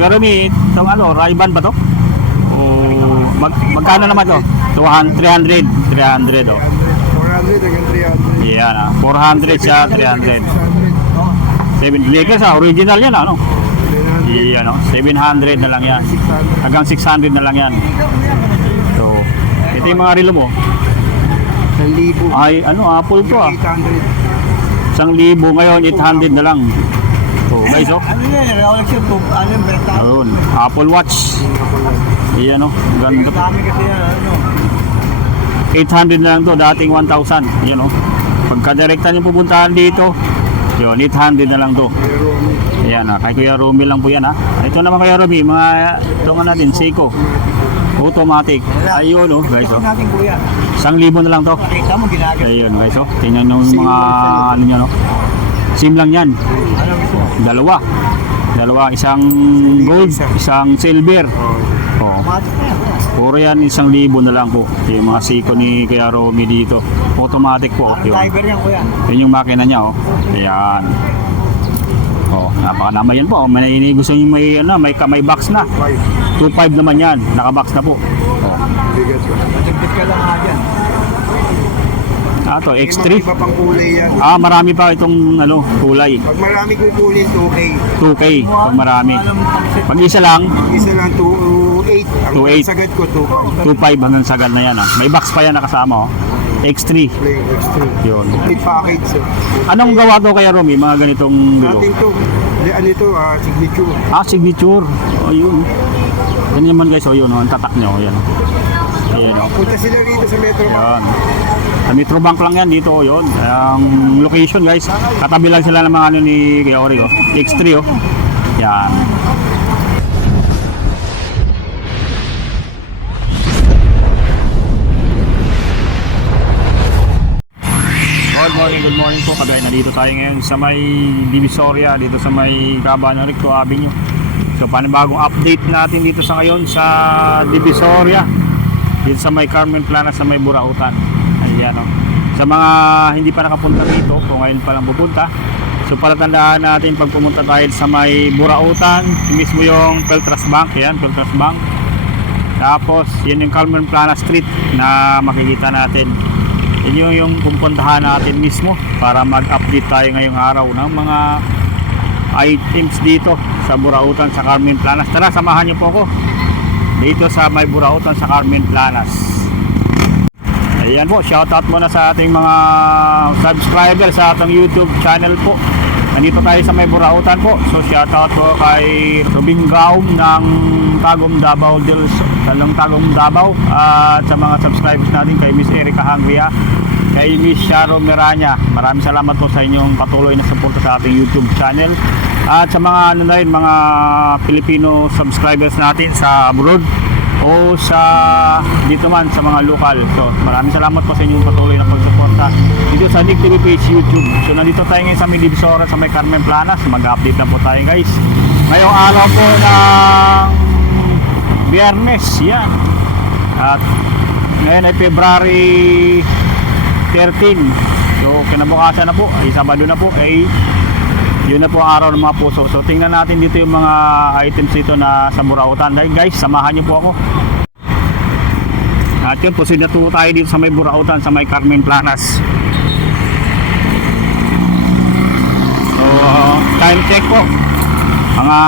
Pero may itong ano, Ray-Ban ba to? O magkano naman to? 300. 300 oh. 400 hanggang 300. Yan 400 siya, 300. 7 Lakers original yan ano? Yan 700 na lang yan. Hanggang 600 na lang yan. So, ito yung mga relo mo. 1,000. Ay, Apple to 800. 1,000 ngayon, 800 na lang. So, guys, Ano yan? Rolex yun. Ano yung benta? ayun, Apple Watch. Ayan, ganda. Dami kasi yan, 800 na lang to, dating 1,000. Ayan, pagka direkta nyo pupuntahan dito, yun, 800 na lang to. Ayan, kay Kuya Rumi lang po yan, Ito naman Kuya Rumi, mga, ito nga natin, Seiko. Automatic. Ayun, guys, natin kuya. 1,000 na lang to. Nakita mo ginagawa. Ayun, guys, tingnan nyo yung mga, ano nyo, SIM lang yan. Ano gusto mo? Dalawa, isang gold, isang silver. Oh. Automatic na yan. Puro yan 1,000 na lang po. Yung mga Seiko ni Kuya Romy dito. Automatic po. Ang driver yan kuya. Yun yung makina niya, Ayan. Napakanama yan po. May gusto nyo may box na. 2.5 naman yan. Naka-box na po. Bigat ko. Matagdag ka lang nga dyan. To X3. Iba pang kulay yan. Marami pa itong kulay. Pag marami kukunin, 2K. 2K. Pag marami. Pag isa lang, Isa lang, 2.8. Ang 2.8. sagad ko, 2.5. 2.5 hanggang sagad na yan. May box pa yan nakasama. X3. Play extra. Yun. Complete package. Anong gawa to kaya Romy? Mga ganitong bilo? Ating to. Ano ito? Signature. Signature. Yun. Yan naman guys. Yun. Ang tatak nyo. Yan. Ayan. Punta sila rito sa Metro Bank. Yan. Sa Metro Bank lang yan dito. Yun. Ang location guys. Katabi lang sila ng mga ni Kuya Ori. X3. Yan. Good morning po. Kagaya na dito tayo ngayon sa may Divisoria, dito sa may Cabanatuan Recto Avenue. So panibagong update natin dito sa ngayon sa Divisoria, dito sa may Carmen Plana sa may Burautan. Ayan Sa mga hindi pa nakapunta dito, kung ngayon pa lang pupunta, so palatandaan natin pag pumunta tayo sa may Burautan, mismo yung Peltras Bank. Yan, Peltras Bank. Tapos yan yung Carmen Plana Street na makikita natin. Yun yung pupuntahan natin mismo para mag-update tayo ngayong araw ng mga items dito sa Burautan sa Carmen Planas. Tara, samahan niyo po ako dito sa may Burautan sa Carmen Planas. Ayan po, shoutout muna sa ating mga subscribers sa ating YouTube channel po. Nandito tayo sa may Burautan po. So shoutout po kay Rubing Gaum ng Tagum Davao Tagum Davao, at sa mga subscribers natin kay Miss Erica Hangria, kay Miss Sharo Miranya. Maraming salamat po sa inyong patuloy na suporta sa ating YouTube channel. At sa mga mga Filipino subscribers natin sa abroad o sa dito man sa mga lokal. So maraming salamat po sa inyong patuloy na pagsuporta dito sa Nick TV page YouTube. So nandito tayo ngayon sa may Divisoria sa may Carmen Planas. Mag-update na po tayo guys. Ngayong araw po ng Biyernes, yan. At ngayon ay February 13. So kinabukasan na po, ay Sabado na po, kay yun na po ang araw ng mga puso. So tingnan natin dito yung mga items dito na sa Burautan. Guys, samahan niyo po ako. At yun, proceed na po tayo dito sa may Burautan, sa may Carmen Planas. So time check po, mga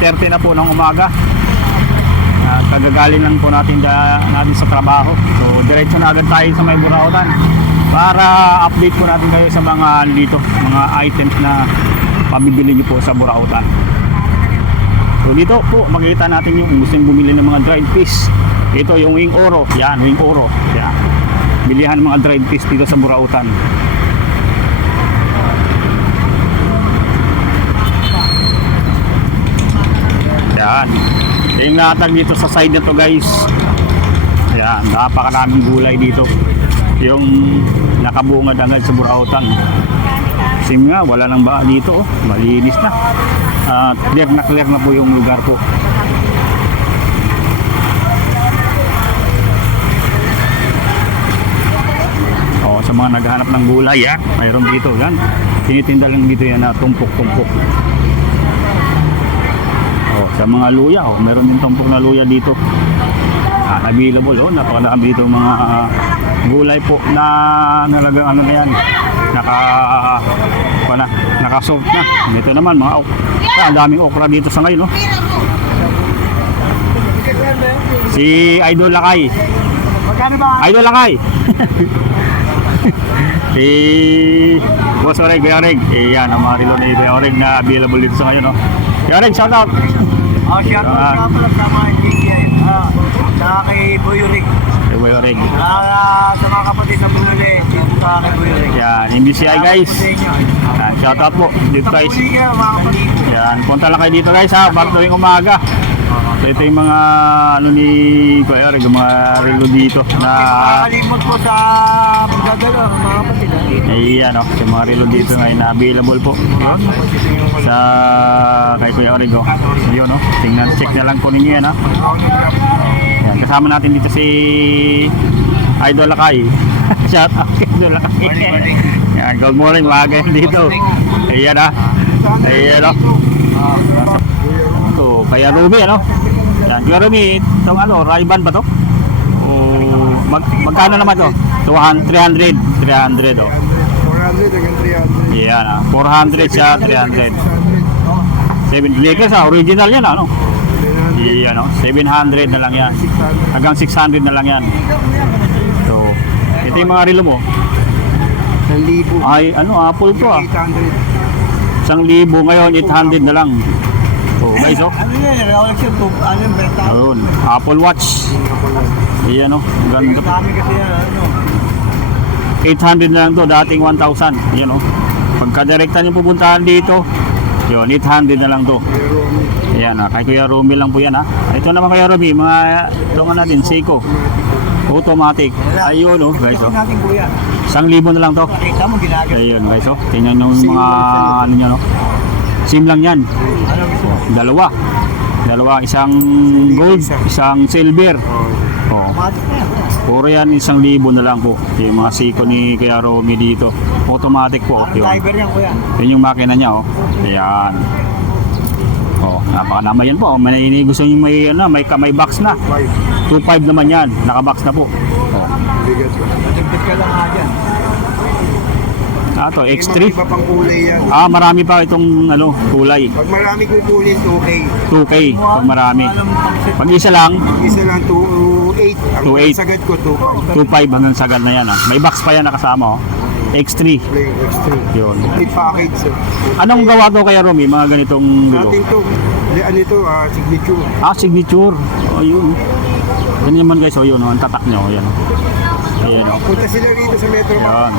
8:30 na po ng umaga. Kagagaling lang po natin sa trabaho. So diretso na agad tayo sa may Burautan para update po natin kayo sa mga dito, mga items na pabibili niyo po sa Burautan. So dito po makikita natin yung gusto bumili ng mga dried fish. Ito yung wing oro. Yan, wing oro. Yan. Bilihan mga dried fish dito sa Burautan. Yan. Yung latag dito sa side na to guys. Ayan, napakaraming gulay dito. Yung nakabungad agad sa Burautan. Sim nga, wala nang baa dito. Malinis na. Clear na po yung lugar po. Sa mga naghahanap ng gulay, yan. Mayroon dito. Yan. Tinitinda lang dito yan na tumpok-tumpok. Sa mga luya, oh, meron din tumpok na luya dito. Available, oh, napakarami dito mga gulay po na nalagang ano na yan, naka-soft na. Dito naman mga ang daming okra dito sa ngayon, no? Si Idol Lakay. Magkano ba? Idol Lakay. Si Boss Oreg, Kuya Oreg. Yan, ang mga relo ni Kuya Oreg na available dito sa ngayon, no? Kuya Oreg, shout out. Shout out nga pala sa mga GBI. Saka kay Boy Rick. Kay Kuya Oreg. Sa mga kapatid ng bumili. Saka kay Boy Rick. Yan, NBCI guys. Yan, shout out po dito guys. Yan, punta lang kayo dito guys ha, bago tuwing umaga. So ito yung mga ano ni Kuya Oreg, yung mga relo dito na Nakakalimot po sa magdadalo ng mga kapatid. ayan, no, yung mga relo dito ngayon na available po. Yun. Sa kay Kuya Oreg, oh. Yun, no. Tingnan, check na lang po ninyo yan ha. Yan, kasama natin dito si Idol Lakay. Shout out kay Idol Lakay. Yan, good morning, maaga yan dito. Ayan ha. Ayan, no. Ito, kaya Rumi, ano? Yan, Kuya Rumi, itong ano, Ray-Ban ba to? O, magkano naman to? 300, 300, oh. 400 hanggang 300. Yan, 400 siya, 300. 7 Lakers, original yan, ano? Yan, 700 na lang yan. Hanggang 600 na lang yan. So, ito yung mga relo mo. 1,000. Ay, ano, Apple to, 800. 1,000 ngayon, 800 na lang. So, guys, oh. Ano yan? Rolex yun. Ano yung benta? Ayun, Apple Watch. Ayan, oh. Ganda. Dami kasi yan. Ano? 800 na lang to, dating 1,000. Ayan, oh. Pagka direkta nyo pupuntahan dito, yun, 800 na lang to. Ayan, kay Kuya Rumi lang po yan, ha. Ito naman Kuya Rumi, mga ito nga natin, Seiko. Automatic. Ayun, oh, guys, oh. Natin kuya. 1,000 na lang to. Nakita mo ginagawa. Ayun, guys, oh. Tingnan nyo yung mga, ano nyo, no. SIM lang yan. Ano gusto mo? Dalawa, isang gold, isang silver. Oh. Matik na yan. Puro yan, 1,000 na lang po. Yung mga Seiko ni Kuya Romy dito. Automatic po. Ang Yun. driver yan kuya. Yun yung makina niya, oh. Ayan. Oh, napakanama yan po. May gusto nyo may box na. 2.5 naman yan. Naka-box na po. Oh. Bigat ba? Matipid ka lang nga dyan. Ito, May X3. mga iba pang kulay yan. Marami pa itong kulay. Pag marami kukunin, 2K. 2K pag marami. Pag isa lang, Isa lang, 2.8. Ang 2.8. sagad ko, 2.5. 2.5 hanggang sagad na yan. May box pa yan nakasama, oh. X3. Play extra. Yun. Complete package. Anong gawa to kaya Romy? Mga ganitong bilo? Ating to. Ano ito? Signature. Signature. Oh, yun. Ganyan man guys, oh, yun, oh. Ang tatak nyo, oh, yan. Ayan, oh. Punta sila rito sa Metro Bank. Yan.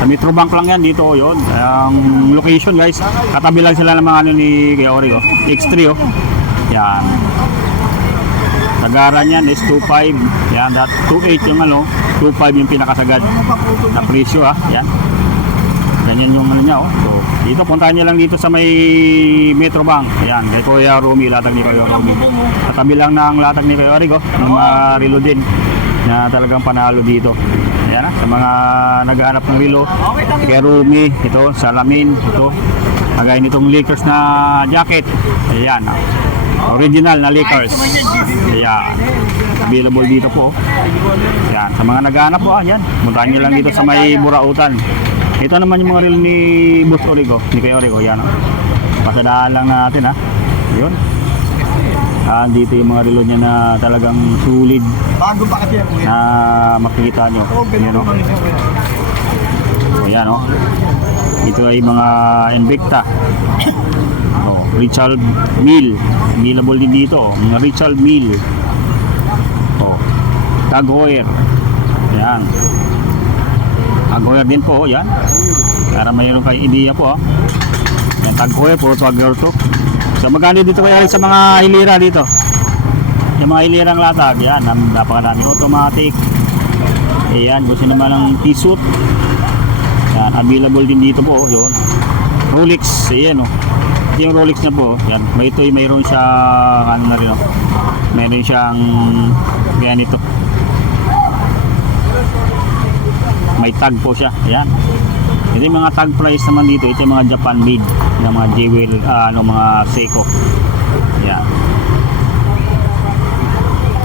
Sa Metro Bank lang yan dito, oh, yun. Ang location guys, katabi lang sila ng mga ano ni Kuya Ori, oh. X3, oh. Yan. Nagaran yan is 2.5. Yan, 2.8 yung ano, 2.5 yung pinakasagad na presyo, ha. Yan. Ganyan yung ano niya, oh. So, dito, puntahan niyo lang dito sa may Metro Bank. Ayan, kay Kuya Romy, latag ni Kuya Romy. Katabi lang ng latag ni Kuya Ori, oh. Yung mga relo din na talagang panalo dito. Ayan, sa mga naghahanap ng relo, kay Romy, ito, salamin, ito. Kagaya nitong Lakers na jacket. Ayan, original na Lakers. Ayan, available dito po. Ayan, sa mga naghahanap po, ayan, puntahan nyo lang dito sa may Burautan. Ito naman yung mga relo ni Boss Origo, ni Kuya Origo, ayan. Pasadaan lang natin, ha. Yun. Dito yung mga relo niya na talagang sulit Bago pa kasi yan kuya. na makikita nyo. Ayan, oh. So, ayan, oh. Ito ay mga Invicta. Oh, Richard Mille. Available din dito. Mga Richard Mille. Oh, Tag Heuer. Ayan. Tag Heuer din po. Ayan. Para mayroon kayo idea po. Ayan, Tag Heuer po. Tag Heuer to. So magkano dito kaya sa mga hilira dito? Yung mga hilirang latag. Ayan. Napakadami. Automatic. Ayan. Gusto naman ng T-suit. Yan, available din dito po, yun. Rolex, ayan, oh. Ito yung Rolex niya po, yan. Mayroon siya, ano na rin, oh. Mayroon siyang ganito. May tag po siya, ayan. Ito yung mga tag price naman dito, ito yung mga Japan made, yung mga jewel, mga Seiko. Yan.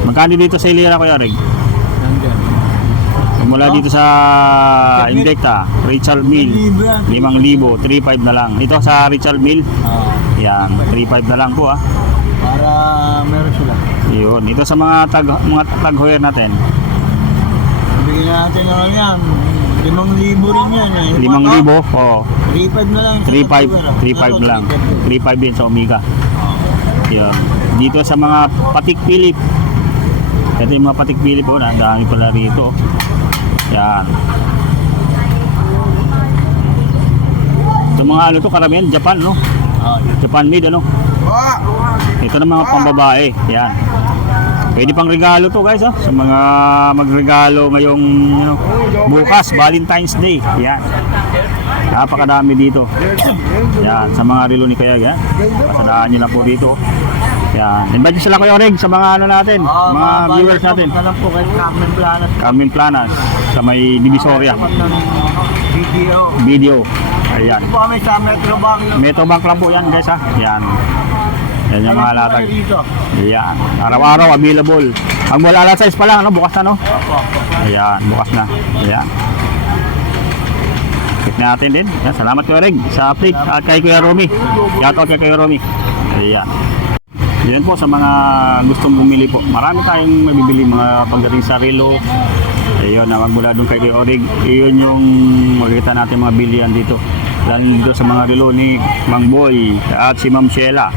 Magkano dito sa Ilira, Kuya Reg? Nandyan. Mula dito sa Invicta, Richard Mill, 5,000, 3,500 na lang. Ito sa Richard Mill, yan, 3,500 na lang po ah. Para meron sila. Yun, ito sa mga tag-heuer natin. Bigyan natin naman yan. 5,000 rin yan eh. 5,000, oo. 3,500 na lang. 3,500 na lang. 3,500 din sa Omega. Yun. Dito sa mga Patek Philippe. Ito yung mga Patek Philippe po, ang dami pala rito. Yan. Ito mga ano to, karamihan, Japan, no? Japan made, ano? Ito na mga pambabae. Yan. Pwede pang regalo to guys, sa mga magregalo ngayong bukas, Valentine's Day. Yan. Napakadami dito. Yan, sa mga relo ni Kuya, yan. Pasadaan nyo lang po dito. Yan. Invite nyo sila Kuya Reg sa mga ano natin, mga viewers natin. Alam po kay Carmen Planas. Carmen Planas sa may Divisoria. Video. Ayan. Ito po kami sa Metro Bank. Metro Bank lang po yan guys, Yan. Yan yung mga latag. Ayan. Araw-araw available. Ang mall alas 6 pa lang, no? Bukas na, no? Ayan, bukas na. Ayan. Check natin din. Ayan, salamat Kuya Reg sa update at kay Kuya Romy. Shoutout kay Kuya Romy. Ayan. Yan po sa mga gustong bumili po. Marami tayong mabibili mga pagdating sa relo. Ayun, magmula doon kay Kuya Reg. Iyon yung makikita natin mga bilihan dito. Lalo dito sa mga relo ni Mang Boy at si Ma'am Sheila.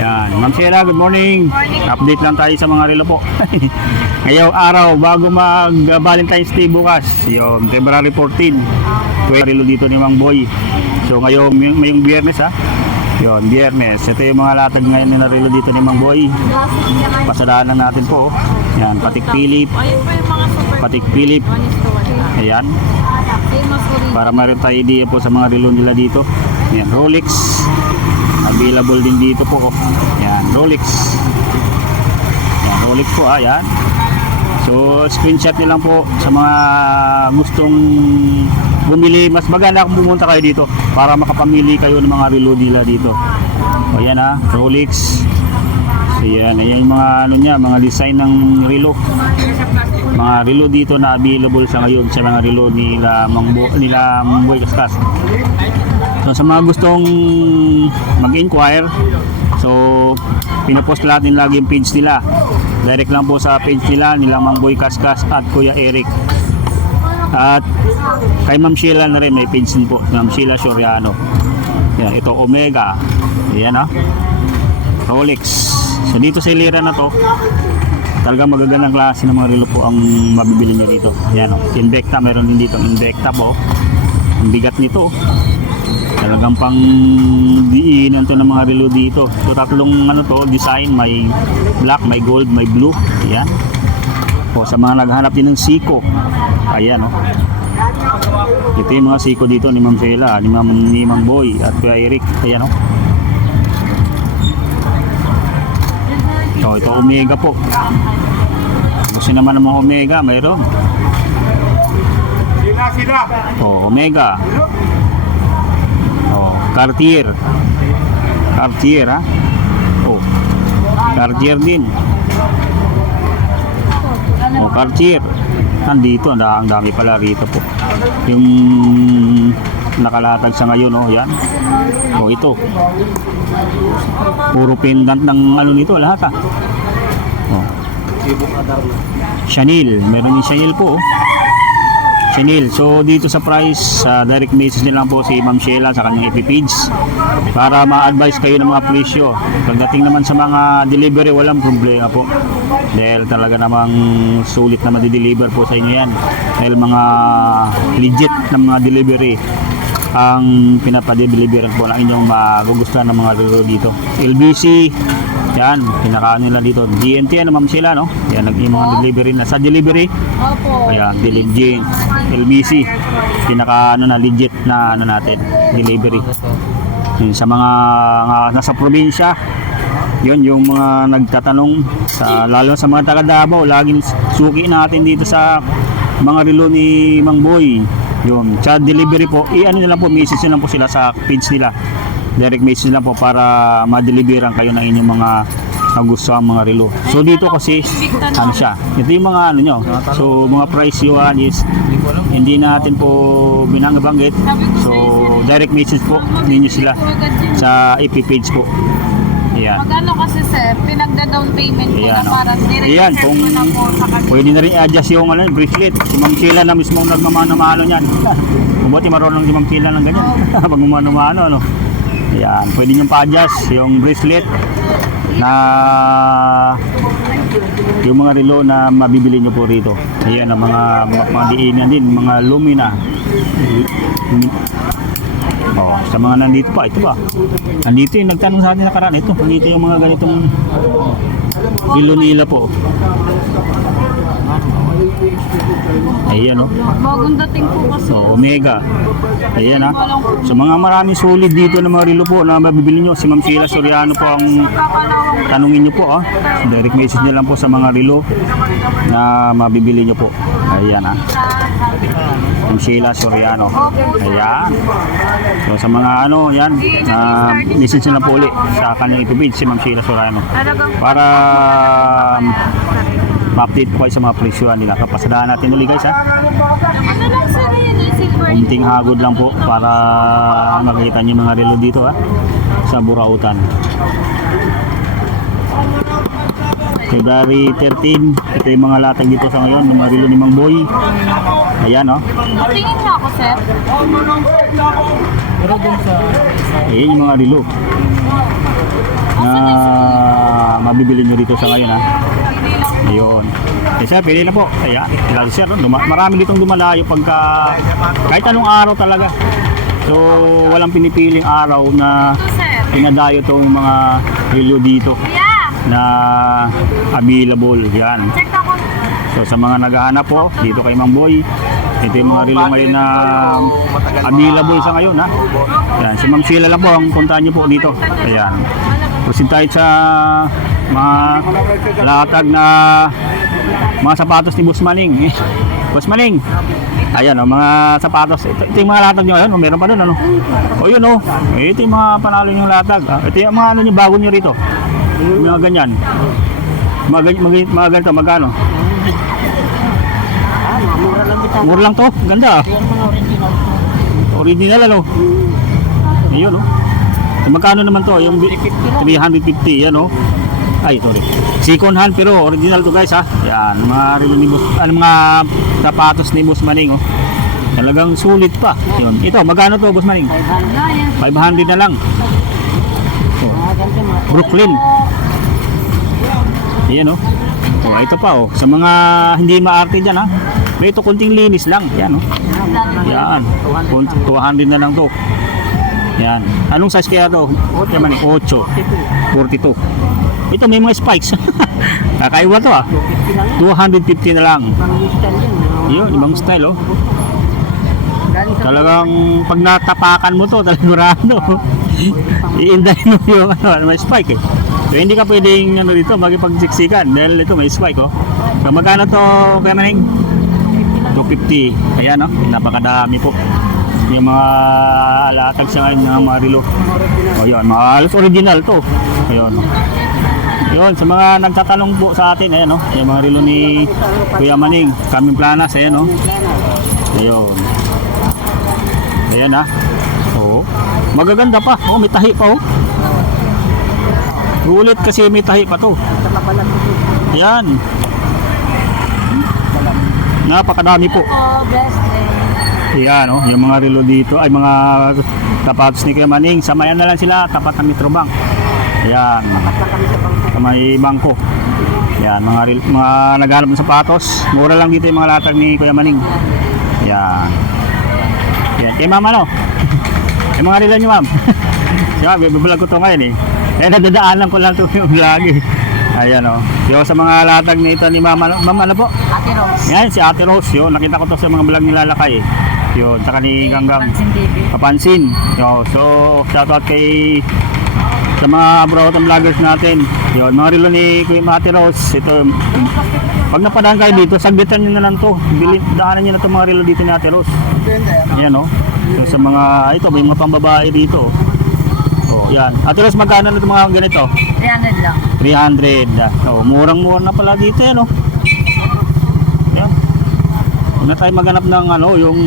Yan. Ma'am Sheila, good morning. Update lang tayo sa mga relo po. Ngayong araw, bago mag-Valentine's Day bukas, yung February 14, 12 relo dito ni Mang Boy. So ngayong biyernes yun, biyernes. Ito yung mga latag ngayon ni narilo dito ni Mang Boy. Pasadaan lang natin po. Yan, Patek Philippe. Patek Philippe. Ayan. Para meron tayo idea po sa mga relo nila dito. Yan, Rolex. Available din dito po. Yan, Rolex. Yan, Rolex po. Ayan. So, screenshot nyo lang po sa mga gustong bumili. Mas maganda kung pumunta kayo dito para makapamili kayo ng mga relo nila dito. O yan Rolex. So yan, ayan yung mga ano niya, mga design ng relo. Mga relo dito na available sa ngayon sa mga relo nila Mang Boy Kaskas. So sa mga gustong mag-inquire, so pinapost natin lagi yung page nila. Direct lang po sa page nila Mang Boy Kaskas at Kuya Eric. At kay Ma'am Sheila na rin may page din po, Ma'am Sheila Soriano. Yan, ito Omega. Ayan Rolex. So dito sa Ilira na to, talagang magagandang klase ng mga relo po ang mabibili nyo dito. Ayan Invicta, meron din dito Invicta po. Ang bigat nito. Talagang pang diinan to ng mga relo dito. So tatlong design, may black, may gold, may blue. Ayan. O sa mga naghanap din ng Seiko. Ayan ito yung mga Seiko dito ni Ma'am Sheila, ni Mang Boy at Kuya Eric. Ayan So ito Omega po. Gusto naman ng mga Omega, mayroon. Omega. Cartier. Cartier Cartier din. Cartier. Nandito, ang dami pala rito po. Yung nakalatag sa ngayon, yan. Ito. Puro pendant ng nito, lahat Chanel. Meron yung Chanel po, Chanel. So dito sa price, direct message nilang po si Ma'am Sheila sa kanyang FB page para ma-advise kayo ng mga presyo. Pagdating naman sa mga delivery, walang problema po. Dahil talaga namang sulit na ma-deliver po sa inyo yan. Dahil mga legit na mga delivery ang pinapadeliveran po ng inyong magugustuhan ng mga relo dito. LBC, yan, pinakaano nila dito. DNT, Ma'am Sheila, Yan, mga delivery na. Sa delivery, ayan, delivery. LBC, pinakaano na legit na natin, delivery. Yun, sa mga nasa probinsya, yun, yung mga nagtatanong, lalo sa mga taga Davao, laging suki natin dito sa mga relo ni Mang Boy. Yun, sa delivery po, i-ano nila po, message nila po sila sa page nila. direct message lang po para ma-deliveran kayo ng inyong mga nagustuhan mga relo. So dito kasi ano siya, ito yung mga ano nyo. So mga price yuan is hindi natin po binangbanggit. So direct message po ninyo sila sa FB page po. Ayan. Magano kasi sir, pinagda-down payment ko Ayan, na para Ayan, kung mo na po sa kanila. pwede na rin i-adjust yung ano, bracelet. Si Ma'am Sheila na mismo nagmamano-mano niyan. Mabuti marunong si Ma'am Sheila ng ganyan. Pag mamano-mano, ano. Ayan, pwede nyo pa-adjust yung bracelet na yung mga relo na mabibili nyo po rito. Ayan, ang mga diinan din, mga lumina. Oh, sa mga nandito pa, ito ba? Nandito yung nagtanong sa atin nakaraan. Ito, nandito yung mga ganitong relo nila po. Ayan o. Bagong dating po kasi. So, Omega. Ayan ha. So, mga maraming solid dito na mga relo po na mabibili nyo. Si Ma'am Sheila Soriano po ang tanungin nyo po. Direct message nyo lang po sa mga relo na mabibili nyo po. Ayan ha. Ma'am Sheila Soriano. Ayan. So, sa mga ano, yan. Message nyo lang po ulit sa kanyang ipibid si Ma'am Sheila Soriano. Para ma-update po kayo sa mga presyohan nila. Kapasadahan natin uli guys ha. Ano lang sir yun, silver. Kunting hagod lang po para makita niyo mga relo dito ha sa Burautan. February 13, ito yung mga latag dito sa ngayon, ng mga relo ni Mang Boy. Ayan o. Tingin nga ako sir. Ayan yung mga relo na mabibili nyo dito sa ngayon ha. Ayun. Eh sir, pili na po. Ayan, lalo sir, marami ditong dumalayo pagka kahit anong araw talaga. So, walang pinipiling araw na pinadayo itong mga relo dito Yeah. na available. Yan. Check ako. So, sa mga naghahanap po, dito kay Mang Boy, ito yung mga relo ngayon na available sa ngayon ha. Yan, si Ma'am Sheila lang po ang puntahan nyo po dito. Ayan. Proceed tayo sa mga latag na mga sapatos ni Boss Maning. Boss Maning. Ayan o, mga sapatos. Ito yung mga latag nyo. Ayan, meron pa doon ano. O yun o. Ito yung mga panalo nyo latag. Ito yung mga ano nyo, bago nyo rito. Yung mga ganyan. Mga ganito, magkano? Mura lang to. Ganda. Original ano. Ayun o. Magkano naman to? Yung 350. Yan o. Ay, sorry. Second hand pero original to guys ha. Yan, mga relo ni Boss, mga sapatos ni Boss Maning oh. Talagang sulit pa. Yun. Ito, magkano to Boss Maning? 500 na lang. So, Brooklyn. Ayan oh. Oh, ito pa oh. Sa mga hindi maarte diyan ha. Pero ito kunting linis lang. Yan oh. Yan. 200 na lang to. Yan. Anong size kaya to? 8. 42. Ito may mga spikes. Kakaiba to ah. 250 na lang. Yun, ibang style oh. Talagang pag natapakan mo to, talagang iinday mo yung ano, may spike eh. So hindi ka pwedeng ano dito, magipagsiksikan dahil ito may spike oh. So magkano to kaya Maning? 250. Ayan oh, napakadami po. Yung mga latag sa ngayon ng mga relo. O yun, mga halos original to. Ayun. Yun, sa mga nagtatanong po sa atin, ayan o. Yung mga relo ni Kuya Maning, Kaming Planas, ayan o. Ayun. Ayan ha. Oo. Magaganda pa. Oh, may tahi pa oh. Gulit kasi may tahi pa to. Ayan. Napakadami po. Oh, best day. Ayan, oh, yung mga relo dito ay mga sapatos ni Kuya Maning. Samayan na lang sila, tapat ng Metrobank. Ayan, sa may bangko. Ayan, mga naghanap ng sapatos. Mura lang dito yung mga latag ni Kuya Maning. Ayan. Ayan, kay mama no? Yung mga relo nyo ma'am. Siya, bibiblog ko to ngayon eh. Kaya nadadaanan ko lang ito yung vlog eh. Ayan o. Yung sa mga latag nito ni mama, mama ano po? Ate Rose. Yan, si Ate Rose. Yun, nakita ko to sa mga vlog nilalakay eh. Yun, saka ni Ganggang. Pansin TV. Kapansin. Yo, so, shoutout kay sa mga Burautan vloggers natin. Yun, mga relo ni Kuya Ate Rose. Ito, pag napadaan kayo dito, sagbitan nyo na lang to. Daanan nyo na itong mga relo dito ni Ate Rose. Yan o. So, sa mga, ito, may mga pambabae dito. Oh, yan. Ate Ros, magkano na itong mga ganito? 300 lang. 300. Oh, murang-mura na pala dito yan, oh. Yan. Huwag na tayo maghanap ng ano, yung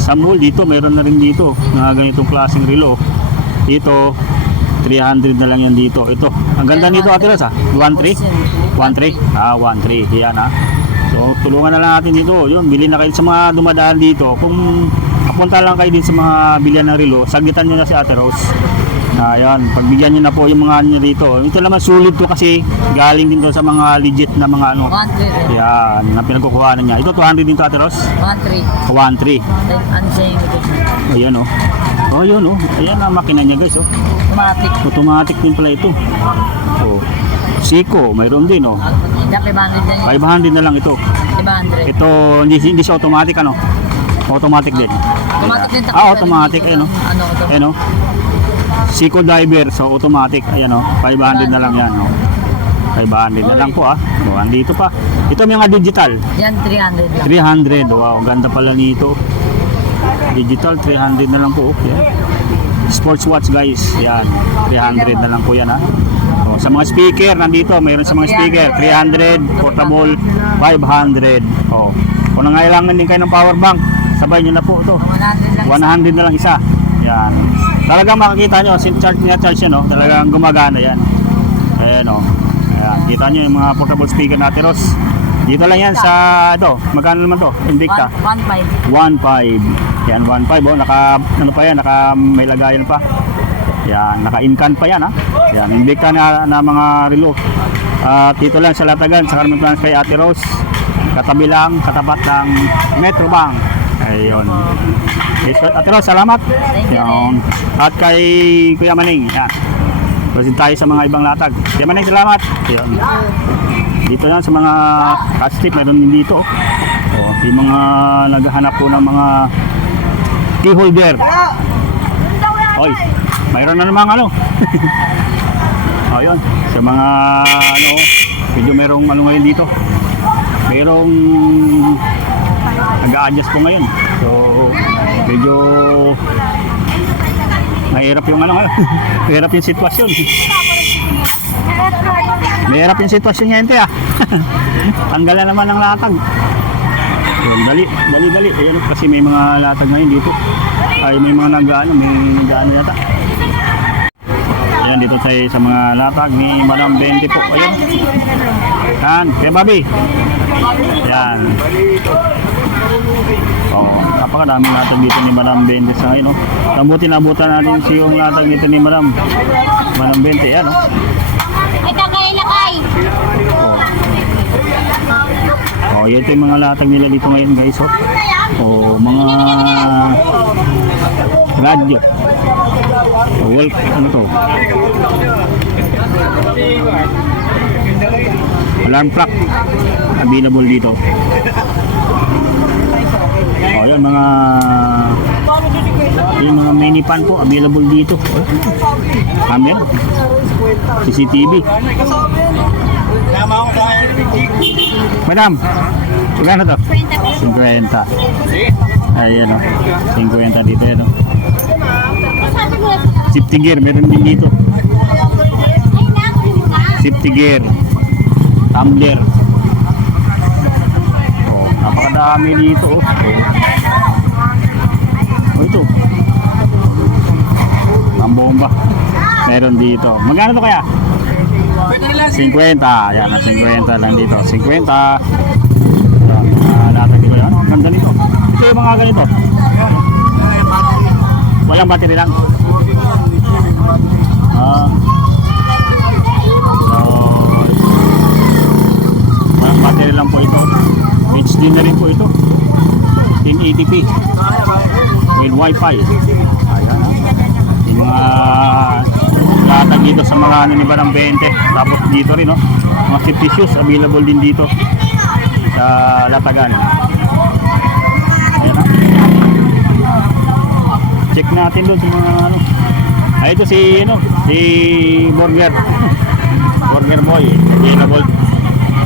sa mall dito, meron na rin dito na ganitong klaseng relo. Dito, 300 na lang yan dito. Ito, ang ganda nito Ate Ros, 1.3? 1.3? 1.3. Yan, So, tulungan na lang natin dito. Yun, bilhin na kayo sa mga dumadaan dito. Kung papunta lang kayo din sa mga bilihan ng relo, sagitan nyo na si Ate Rose. Ayan, pagbigyan nyo na po yung mga nyo dito. Ito naman sulit to kasi galing din to sa mga legit na mga ano. 1.3. Yan, na pinagkukuhanan niya. Ito 200 din to Ate Rose? 1.3. 1.3. Ano sa yung ito? Ayan oh. Oh, yun oh. Ayan ang makina niya guys oh. Automatic. Automatic din pala ito. Oh. Seiko, mayroon din oh. 500 lang. 500 na lang ito. 500. Ito hindi siya automatic ano. Automatic din. Automatic din. Automatic ayun oh. Ano ito? Ayun oh. Seiko diver so automatic ayan oh. 500 na lang yan oh. 500 na lang po So, andito pa. Ito may mga digital. Yan 300 lang. 300. Wow, ganda pala nito. Digital 300 na lang po. Okay. Sports watch guys. Yan. 300 na lang po yan So, sa mga speaker nandito, mayroon sa mga speaker 300, portable 500. Oh. Kung nangailangan din kayo ng power bank, sabay niyo na po ito. 100 lang. 100 na lang isa. Yan. Talagang makikita nyo, charge niya yan, no? Talagang gumagana yan. Ayan, oh. Ayan. Kita nyo yung mga portable speaker natin, Ross. Dito lang yan sa, ito, magkano naman to? Invicta? 1.5. 1.5. Yan, 1.5, oh. Ano pa yan, may lagayan pa. Yan, naka-incan pa yan, Yan, Invicta na mga relo. Dito lang sa Latagan, sa Carmen Planas kay Ate Rose. Katabi lang, katapat ng Metro Bank. Ayun. Ate Rose, salamat. Thank you. Yan. At kay Kuya Maning, yan. Kasi tayo sa mga ibang latag. Kuya Maning, salamat. Yan. Dito yan sa mga castip, meron din dito. Yung mga naghahanap po ng mga key holder. Oy, mayroon na namang ano. Ayun, sa mga ano, medyo merong ano ngayon dito. Merong nag-a-adjust po ngayon. So, medyo mahirap yung ano ngayon. Mahirap yung sitwasyon. Mahirap yung sitwasyon niya ente Tanggalan naman ng latag. Yun, dali. Ayan, kasi may mga latag ngayon dito. Ay, may mga nag-ano yata. Ayan, dito tayo sa mga latag ni Madam 20 po. Ayan. Yan, kaya Bobby. Ayan. Napakadami latag dito ni Madam 20 sa ngayon. Nabutin natin yung latag dito ni Madam 20. Ayan, Lakay. Ito yung mga latag nila dito ngayon guys. Mga radyo. Ano to? Alarm clock. Available dito. Yan mga mini pan po available dito. Camera. CCTV. Madam, magkano to? 50. Ayan 50 dito yan Safety gear, meron din dito. Safety gear. Tumbler. Napakadami dito. Ito. Ang bomba. Meron dito. Magkano to kaya? 50. Yan, 50 lang dito. 50. Latag dito yan. Ang ganda nito. Ito yung mga ganito. Walang battery lang. Walang battery lang po ito. HD na rin po ito. 1080p. With Wi-Fi. Ayan yung mga latag dito sa mga ano ni Barang 20. Tapos dito rin mga 50 shoes available din dito sa Latagan. Ayan check natin doon sa mga ano. Ito si Burger Boy available.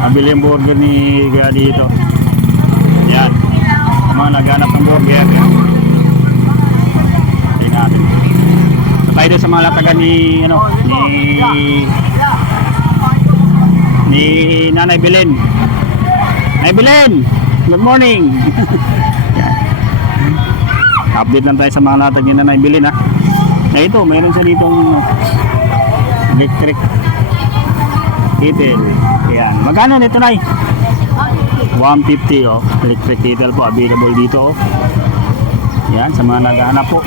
Abili yung burger ni Kuya dito. Yan mga naghanap ng burger. Tingnan natin. tayo doon sa mga latagan ni, ano, ni Nanay Belen. Nanay Belen, good morning. Yan. Update lang tayo sa mga latag ni Nanay Belen, ha. Ito, mayroon siya ditong electric kettle. Yan. Magkano nito, Nay? 150, oh. Electric kettle po, available dito, oh. Yan, sa mga naghahanap po.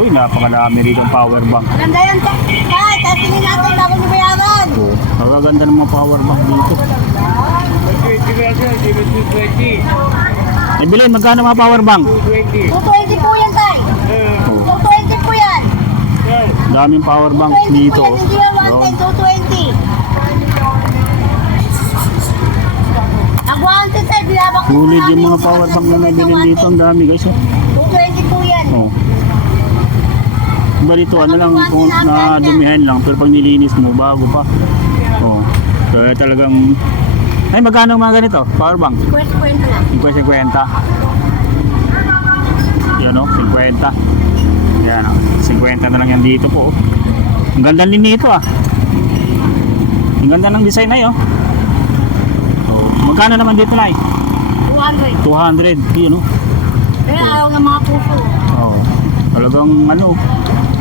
Uy, napakadami rito ang power bank. Ganda yan, tay. Testingin natin bago nyo bayaran. Oh, nakaganda ng mga power bank dito. Eh, Bilin, magkano mga power bank? 220 po yan, tay. Oh, 220 po yan. daming power bank 220 dito. po yan, hindi yan Oh. 110, 220. Nag-110, tay. Binabak ko Sulit namin yung mga sa power bank na kasama nabilin ng dito. Ang dami, guys. Oh. 220 po yan. Oh. Ba dito, ano lang, kung na dumihan lang. Pero pag nilinis mo, bago pa. Oh. Kaya talagang... Ay, magkano mga ganito? Power bank? Kwento lang. 50. Yan, oh, 50. Yan, oh, 50 na lang yan dito po. Oh. Ang ganda din nito, ah. Ang ganda ng design na yun. Oh. Magkano naman dito, Nay? 200. 200. Yun, oh. Kaya ayaw ng mga puso. Oh. Talagang ano,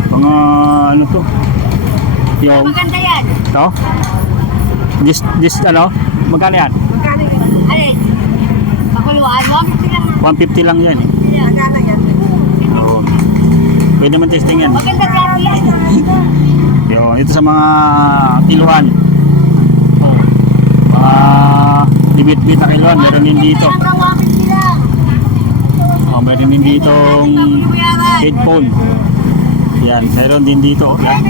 mga ano to. Yung, Maganda yan. to? This, ano? Magkano yan? Magkano yun? Alin? Pakuluan? 150 lang. 150 lang yan. Magkano yan? Oh. Pwede naman testing yan. Maganda klaro yan. Yun, ito sa mga kiluhan. Oh. Mga bibit-bit na kiluhan, meron din dito. Hanggang 150 lang. Oh, meron din ditong headphone. Yan, meron din dito. Yan.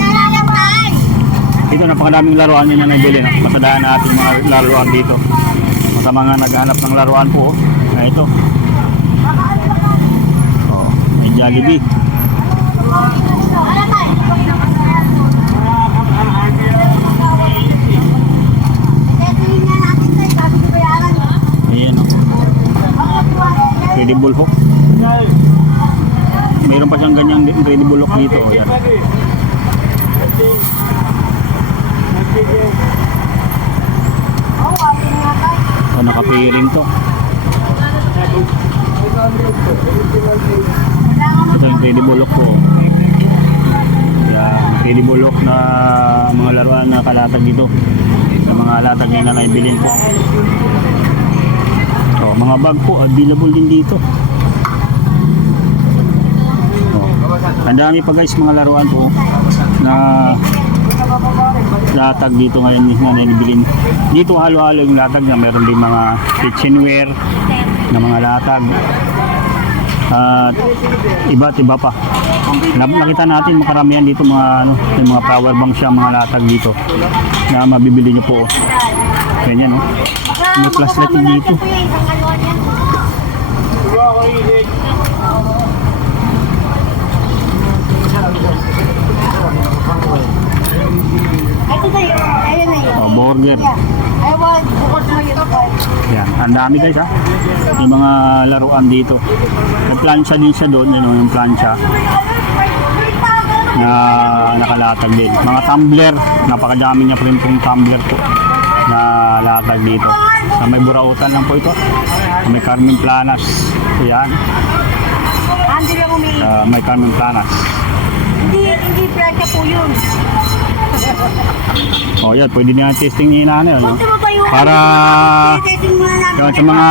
Ito, napakadaming laruan yun na nabili. No? Pasadahan natin mga laruan dito. Sa mga naghahanap ng laruan po. Na ito. Oh, may Jollibee. Ayan, oh. Incredible Hulk. Mayroon pa siyang ganyang Incredible Hulk dito. Oh, yan. So, nakapiring to. Ito yung Incredible Hulk po. Yan, Incredible Hulk na mga laruan na kalatag dito. Sa mga latag na naibilin po. So, mga bag po, available din dito. Oh, ang dami pa guys mga laruan po na latag dito ngayon na nanibilin. Dito halo-halo yung latag na meron din mga kitchenware na mga latag. At iba't iba pa. Nakita natin makaramihan dito mga ano, yung mga power bank siya mga latag dito na mabibili niyo po. Ganyan, no? May flashlight din dito. Ito na yun. Ayun na yun. Oh, burger. I want bukod mo yun. Yan, ang dami guys ha. Yung mga laruan dito. May plancha din siya doon, yun, yung plancha na nakalatag din. Mga tumbler, napakadami niya pa rin pong tumbler po na latag dito. Sa may Burautan lang po ito. Sa may Carmen Planas. Ayan. Andi lang umiiyak. Sa may Carmen Planas. Hindi presya po yun. O yan, pwede na yung testing ni Nanay. Ano? Punta mo ba yung... Para Testing muna namin. yun, sa mga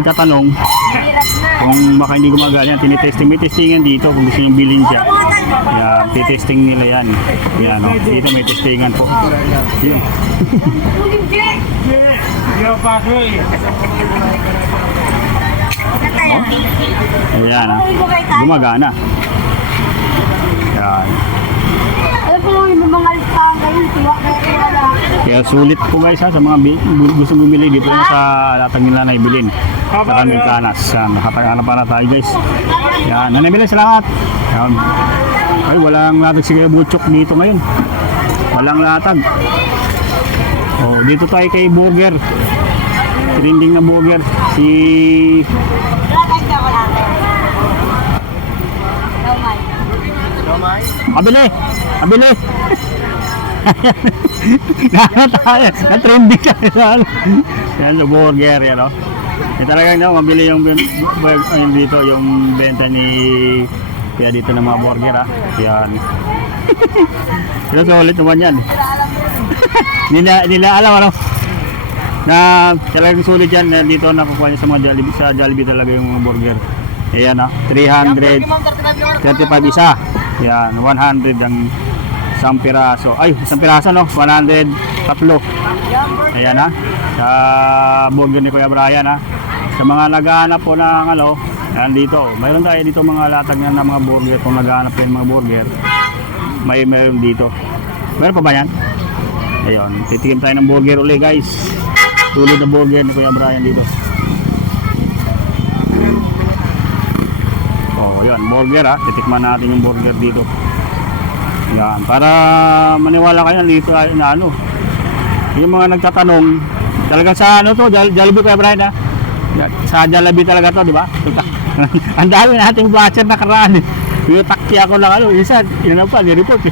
nagtatanong Hirap na. kung baka hindi gumagana yan, tinitesting. May testingan dito kung gusto nyo bilhin siya. Yan, titesting nila yan. Yan, o. Dito may testingan po. Yun. Ayan, ha. Gumagana. Yan. Alam ko yung mga listahan kayo, tiwak na wala. Kaya sulit po guys ha, sa mga gusto bumili dito yan sa latag nila na ibilin. Sa Carmen Planas. Yan, nakatagana para tayo guys. Yan, nanay salamat. Yan. Ay, walang latag si Kuya Butchok dito ngayon. Walang latag. Oh, dito tayo kay Burger. Trending na burger. Si... Wala tayong chocolate. Kamay. Kabili! Kabili! Nakatayo. Na-trending ka. Yan, so burger yan, no? Talagang no, mabili yung dito, yung benta ni kaya dito ng mga burger, ha? Yan. Pero solid naman yan. Nila alam, ano? Na talagang sulit yan. Dito nakukuha niya sa mga Jollibee. Sa Jollibee talaga yung mga burger. Ayan, ha? 335 isa. Yan, 100 ang isang piraso. Ay, isang piraso, no? 100 tatlo. Ayan, ha? Sa burger ni Kuya Brian, ha? Sa mga naghahanap po ng ano, yan dito. Mayroon tayo dito mga latag na ng mga burger. Kung naghahanap kayo ng mga burger, mayroon dito. Meron pa ba yan? Ayun, titikim tayo ng burger ulit, guys. Tulad na burger ni Kuya Brian dito. Oh, yan, burger, ha. Titikman natin yung burger dito. Yan, para maniwala kayo dito na ano. Yung mga nagtatanong, talagang sa ano to, Jollibee Kuya Brian, ha. Sa Jollibee talaga to, di ba? Ang dami nating vlogger na karaan. Yung takti ako lang ano, isa, yun pa, ni-report.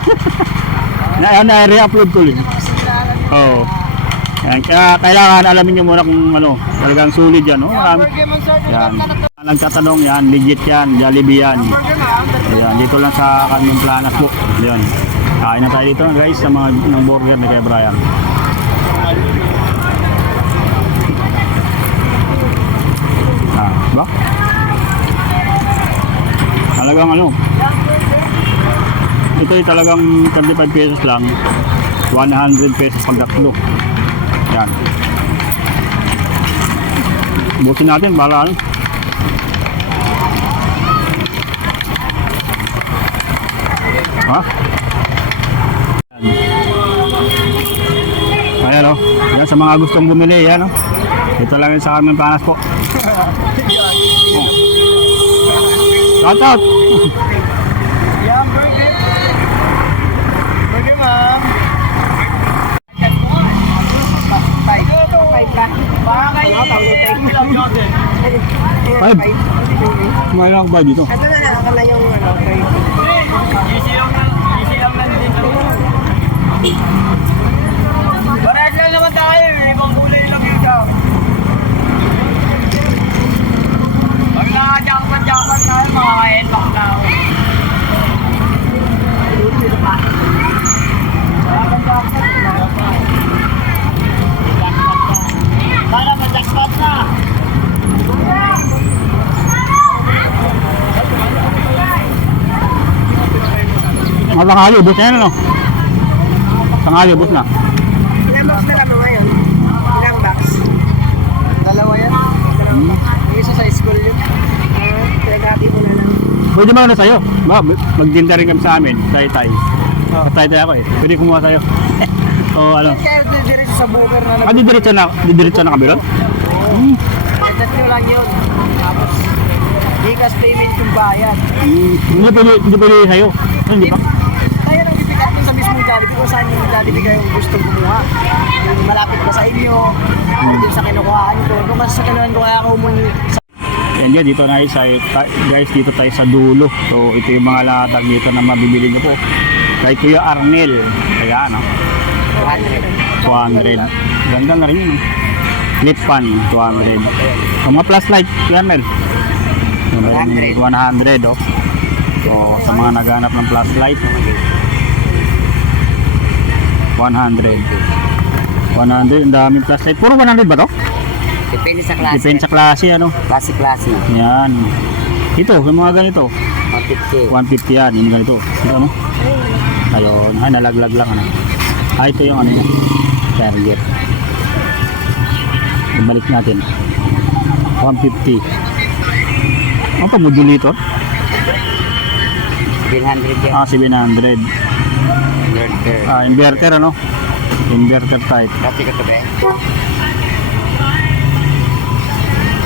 Na-re-upload ko rin. Oo. Yan, kaya kailangan alamin nyo muna kung ano, talagang sulit yan. Oh, yan. Nagtatanong yan, legit yan, Jollibee yan. Ayan, dito lang sa Carmen Planas po. Ayan. Kain na tayo dito guys sa mga ng burger ni Kuya Brian. Ba? Talagang ano, ito ay talagang 35 pesos lang, 100 pesos pag tatlo. Yan, busin natin para ano. Ha? Ayan, o, yan sa mga gustong bumili, yan, o. Ito lang yun sa Carmen Planas po. Shout out! Yan, burger. Burger, ma'am. Kumain lang ba dito? Ito na lang ako na yung ano, Easy lang din. Parehas lang naman tayo, ibang kulay lang ikaw. Pag naka-jackpot tayo, makaka-endlock na ako. Kala pa jackpot na. Mga tanghali, bus na yan, ano? Tanghali, bus na. ilang box na kami ngayon? Ilang box? Dalawa yan. Yung isa sa school yun. Pinagati mo na lang. Pwede mga na sa'yo. Mag-dinner rin kami sa amin. Tay-tay. Tay-tay ako eh. Pwede kumuha sa'yo. O ano. Kaya diretso sa burger na Ah, didiretso na kami ron? Tatlo lang yun. Tapos, Gcash payment yung bayad. Hindi pwede sa'yo. Hindi pa. Kaya nang ipikat sa mismong Jollibee kung saan yung Jollibee kayong gustong kumuha. Yung malapit ba sa inyo, o dun sa kinukuhaan ko. Kung mas sa kinuhaan ko kaya ako umungi sa Yan dyan, dito na guys, dito tayo sa dulo. So, ito yung mga latag dito na mabibili nyo po. Kay Kuya Arnel. Kaya ano? 200. Ganda na rin yun. Flip pan, 200. Ang mga plus light, Kuya Arnel. 100, oh. So, sa mga naghanap ng plus light, 100. 100, ang daming plus light. Puro 100 ba to? Depende sa klase. Depende sa klase, ano? Klase. Yan. Ito, yung mga ganito. 150. 150 yan, yung ganito. Ito, ano? Ayun, ay nalaglag lang, ano? Ah, ito yung ano yan. Target. Ibalik natin. 150. Ano pa, modulator? 700 yan. Ah, 700. Inverter. Ah, inverter, ano? Inverter type. Dati ka to ba?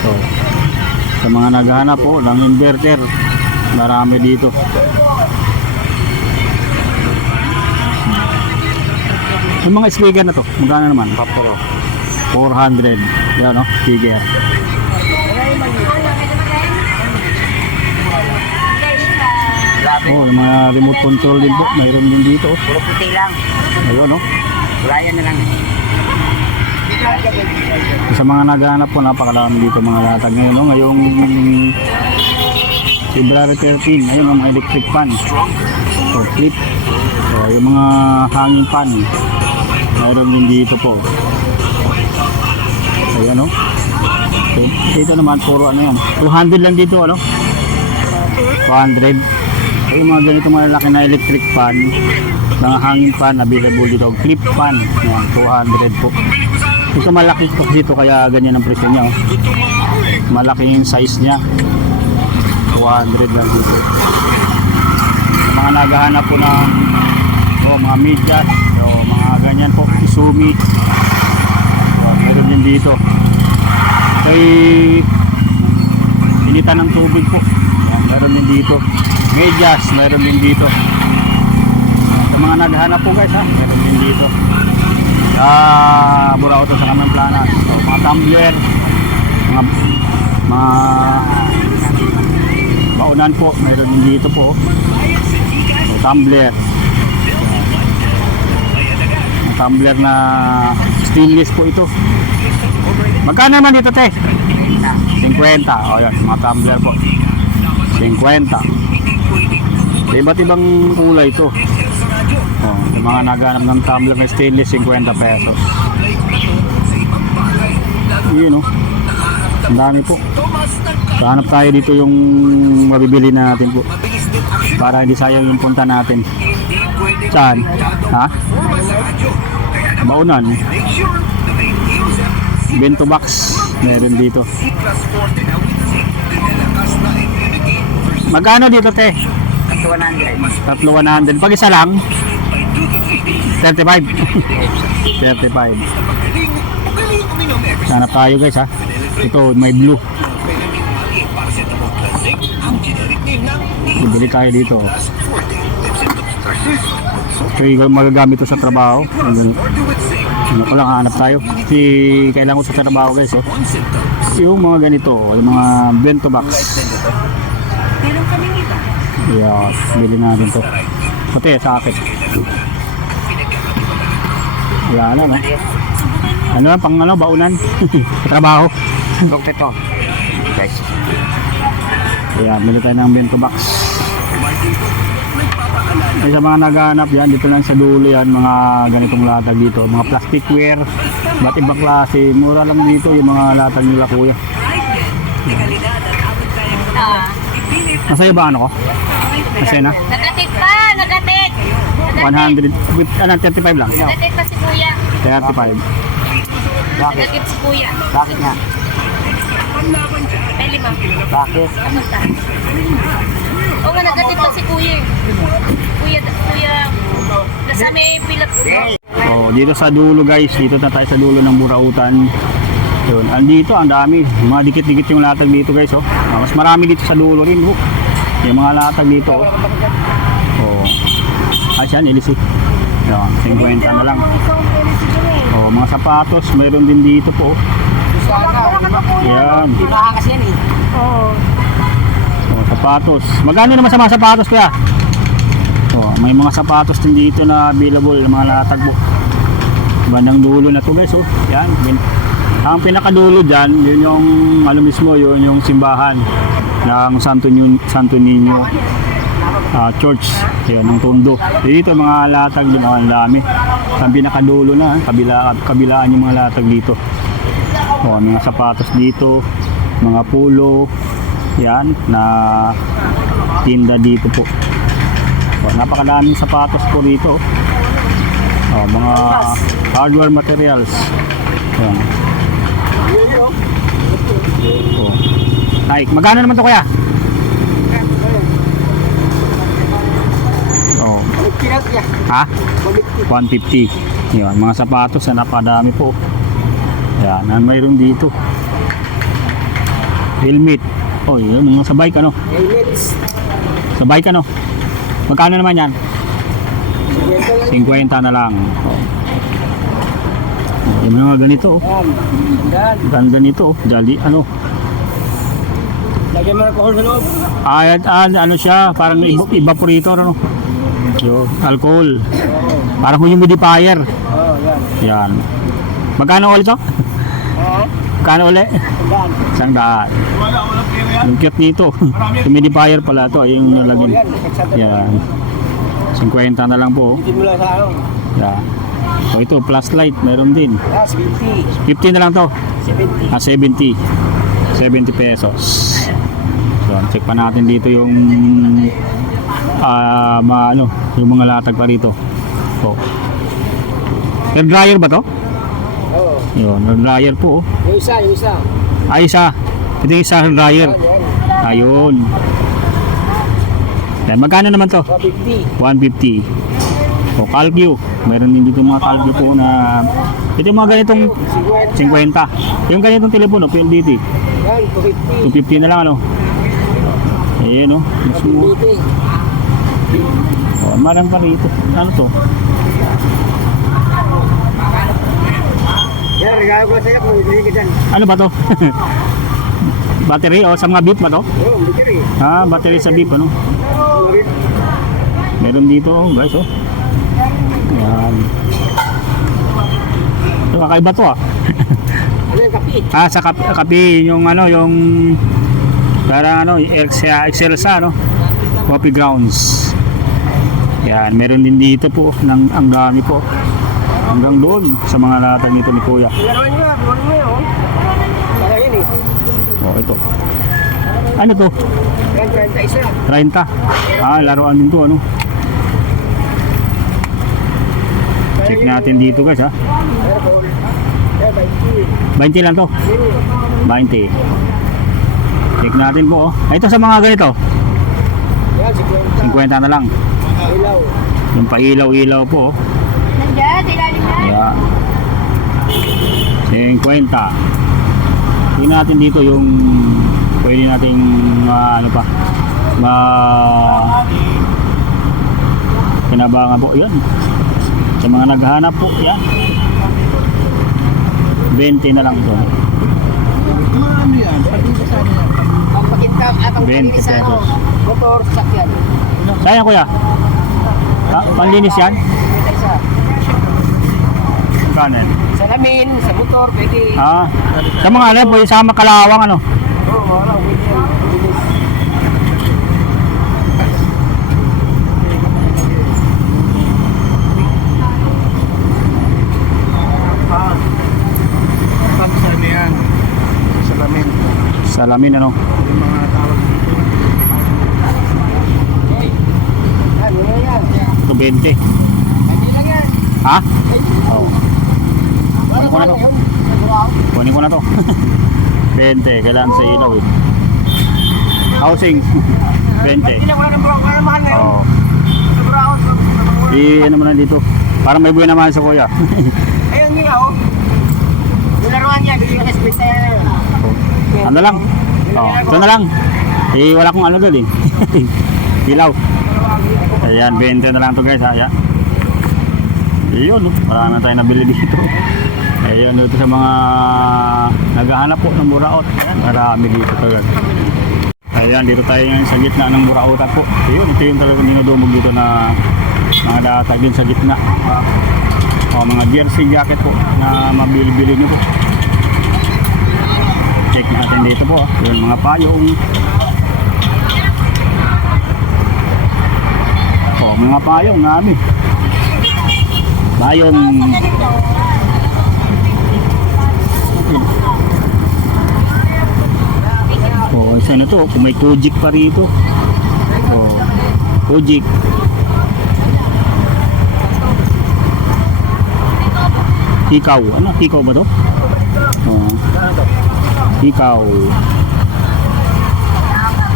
So, sa mga naghahanap po ng inverter, marami dito. Yung mga speaker na to, magkano naman? 400. Yan, no? Speaker. Oh, yung mga remote control din po, mayroon din dito. Oh. Puro puti lang. Ayun, no? Ryan na lang. Sa mga naghahanap po, napakarami dito mga latag ngayon, no? Ngayong February 13, ayun ang mga electric fan. So, flip. So, yung mga hanging fan, mayroon din dito po. Ayan, no? So, dito naman, puro ano yan. 200 lang dito, ano? 200. So, yung mga ganito mga laki na electric fan, mga hanging fan, available dito. Flip fan, yan, 200 po. Ito malaki po dito, kaya ganyan ang presyo niya. Oh. Malaki yung size niya. 200 lang dito. Sa mga naghahanap po ng mga medyas, so, mga ganyan po, Izumi. So, meron din dito. Kay initan ng tubig po. Yan, meron din dito. Medyas, meron din dito. Sa mga naghahanap po guys, ha, meron din dito. Sa Burautan sa Kamang Plana. So, mga tumbler, mga baunan po, meron din dito po. So, tumbler. Mga tumbler na stainless po ito. Magkano naman dito, te? 50. O yan, mga tumbler po. 50. Iba't ibang kulay ito. O, yung mga naghanap ng tumbler na stainless, 50 pesos. Yun, o. Ang dami po. Hanap tayo dito yung mabibili natin po. Para hindi sayang yung punta natin. Saan? Ha? Baunan. Bento box. Meron dito. Magkano dito, te? 3,100. Pag isa lang? 35. 35. Hanap tayo guys, ha. Ito, may blue. Bibili tayo dito. So, magagamit ito sa trabaho. Ano ko lang, hanap tayo. Kasi kailangan ko sa trabaho guys. Oh. Yung mga ganito, yung mga bento box. Yes, bili natin to. Pati sa akin. Wala na, no? Ano lang, pang ano, baunan. Trabaho. Doktor to. Guys. Ayan, bili tayo ng bento box. Ay, sa mga naghahanap yan, dito lang sa dulo yan, mga ganitong latag dito. Mga plasticware, ba't ibang klase. Mura lang dito yung mga latag nila kuya. Masaya ba ano ko? Masaya na? Nagatit pa! Nagatit! 100, with, 35 lang. Nagatit pa si Kuya. 35. Nagatit si Kuya. Bakit nga? Ay, 5. Bakit? Kamusta? Oo nga, nagatit pa si Kuya. Kuya, nasa may pilat. So, dito sa dulo guys, dito na tayo sa dulo ng Burautan. Yun, andito ang dami. Mga dikit-dikit yung latag dito guys. Oh. Mas marami dito sa dulo rin. Oh. Yung mga latag dito. Oh. Oh. Yan, ilisi. Yan, 50 na lang. Oh, mga sapatos, mayroon din dito po. Yan. Makakas yan eh. Oo. Oh, sapatos. Magkano naman sa mga sapatos kaya? Oh, may mga sapatos din dito na available, mga latag po. Bandang dulo na to guys. Oh. Yan. Ang pinakadulo dyan, yun yung ano mismo, yun yung simbahan ng Santo Niño Church. Yan, ng Tondo. Dito mga latag din, ang dami. Sa pinakadulo na, kabilaan yung mga latag dito. O, mga sapatos dito, mga pulo, yan, na tinda dito po. O, napakadaming sapatos po dito. O, mga hardware materials. Yan. Oh. Nike. Magkano naman to kuya? Oh. Ha? 150. Yan, mga sapatos na napadami po. Yan, mayroon dito. Helmet. Oh, yun, mga sa bike ano? Helmets. Sa bike ano? Magkano naman yan? 50 na lang. Oh. Yung mga ganito oh. Ganda nito oh. Dali ano. Lagyan mo ng alcohol sa loob. Ano siya, parang evaporator, ano? Yung alcohol. Parang humidifier. Oo, yan. Yan. Magkano ulit to? Oo. Magkano ulit? Sandaan. 100. Ang cute nito. Humidifier pala to, yung nalagyan. Yan. 50 na lang po. Bitin mo lang sa ano. Yan. So ito, flashlight, meron din. Yes, 50. 50 na lang to. 70. 70. 70 pesos. So, check pa natin dito yung yung mga latag pa rito. So, air dryer ba to? Oo. Yun, air dryer po. Yung isa. Ay, isa. Ito yung isa air dryer. Yan. Ayun. Yan, magkano naman to? 150. 150. So, Calview. Meron din dito mga Calview po na ito yung mga ganitong 50. Yung ganitong telepono, PLDT. Yan, 250. 250 na lang, ano? Ayan, oh. Mas mo. 250. Oh, marang pa rito. Ano to? Yan, regalo ko sa'yo kung ibigay ka dyan. Ano ba to? Battery o sa mga beep ba to? Oo, battery. Battery sa beep, ano? Marit. Meron dito, guys, oh. Yan. Ito, kakaiba to, ah. Ano yung kapi? Sa kape, yung ano, yung parang ano, Excelsa, no? Coffee grounds. Yan, meron din dito po, ang dami po. Hanggang doon sa mga latag nito ni Kuya. Laruan mo yun. Kaya yan eh. Oh, ito. Ano to? Yan, 30 isa. 30. Laruan din to, ano? Check natin dito, guys, ha? Aircon. Yan, 20 20. lang to. 20. Check natin po, oh. Ito sa mga ganito. Yan, 50 50. na lang. Ilaw. Yung pailaw-ilaw po, oh. Nandiyan, ilalim na. Ayan. 50. Tingnan natin dito yung pwede nating kinabangan po. Yan. Sa mga naghahanap po, yan. 20 na lang ito. Ano yan? Pagkita sa ano yan? Pampakintang at ang 20 palinis sa ano. pesos. Motor, sasakyan. Sayang, Kuya. Panlinis yan? Kita isa. Kanan. Sa lamin, sa motor, pwede. Sa mga ano, pwede sa makalawang, ano. Oo, wala. Pwede yan. Palinis. Pag-sali yan. Sa lamin. Salamin, ano. Yung mga tawag dito. Yan, yun yan. Ito 20. Hindi lang yan. Ha? Oo. Kunin ko na to. Kunin ko na to. 20. Kailangan sa ilaw, eh. Housing. 20. Hindi na wala ng brown. Kaya mahal ngayon. Oo. Sa brown. Ano mo na dito. Parang may buhay naman sa Kuya. Ayun nga, oh. Yung laruan niya, bigyan ka na space na yan. Ano lang? Ito na lang. Wala akong ano doon, eh. Ilaw. Ayan, 20 na lang to, guys. Ayan. Ayun, marami na tayo nabili dito. Ayun, ito sa mga naghahanap po ng buraot. Ayan, marami dito talaga. Ayan, dito tayo ngayon sa gitna ng buraotan po. Ayun, ito yung talagang dinudumog dito na mga latag din sa gitna. Mga jersey jacket po na mabili-bili nyo po. Check natin dito po. Ayun, mga payong. Mga payong namin. Payong. Isa na to. Kung may Kojik pa rito. Kojik. Hikaw. Ano? Hikaw ba to? Hikaw.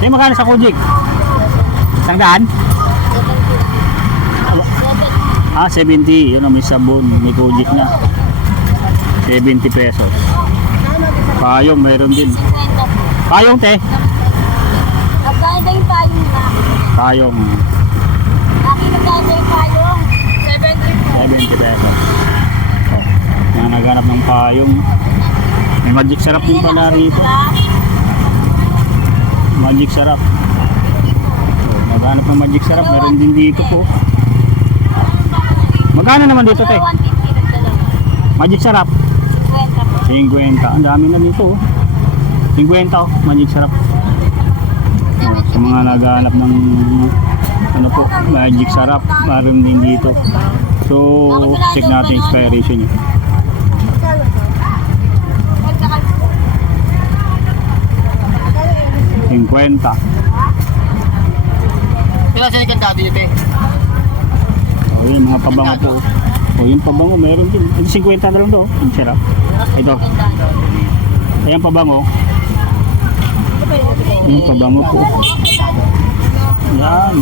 Magkano sa Kojik? 100? 70. Yun ang may sabon. May Kojik na. 70 pesos. Payong meron din. Payong, te? Magkano yung payong nila? Payong. Magkano yung payong? 70 pesos. Yan, naghanap ng payong. May magic sarap din pala rito. Magic Sarap. So, naghanap ng Magic Sarap. Meron din dito po. Magkano naman dito, te? 150 ng dalawa. Magic Sarap. 50 po. 50. Ang dami na dito. 50 oh. Magic Sarap. Oh, sa mga naghahanap ng ano po, Magic Sarap, meron din dito. So, check natin expiration niya. Kwenta. Kailan sa kandado nyo, te? O yun, mga pabango po. O yung pabango, meron din. Ay, 50 na lang to. Ang sarap. Ito. Ayan pabango. Yung pabango po. Yan.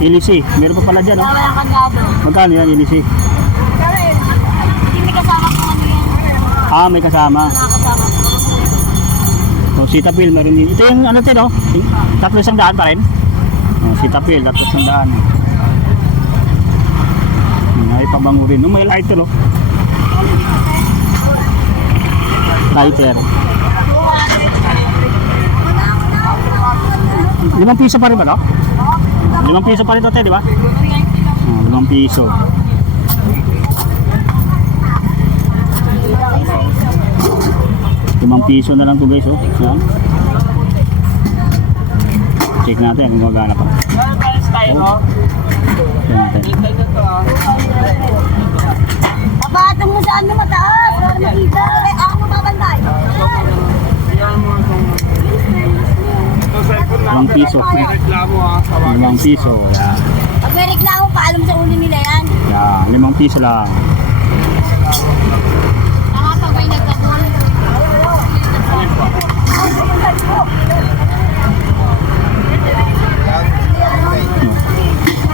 Ilisi. Meron pa pala dyan, oh. Walang kandado. Magkano yan, ilisi? Hindi may kasama kung ano yan. Ah, may kasama. Nakakasama. So, Cetaphil, meron din. Ito yung ano ito, no? 300 pa rin. Oh, Cetaphil, 300. Ay, pabango rin. May lighter, no? Lighter. 5 piso pa rin ba to? 5 piso pa rin to, te, di ba? 5 piso. ₱5 na lang to, guys, oh. Yan. Check natin kung magana pa. Check natin. Papatong mo saan na mataas para makita. Ako mababantay. ₱5. 5 piso. Yan. Pag may reklamo, paalam sa ulo nila yan. Yan. 5 piso lang. Pag may nagkabul.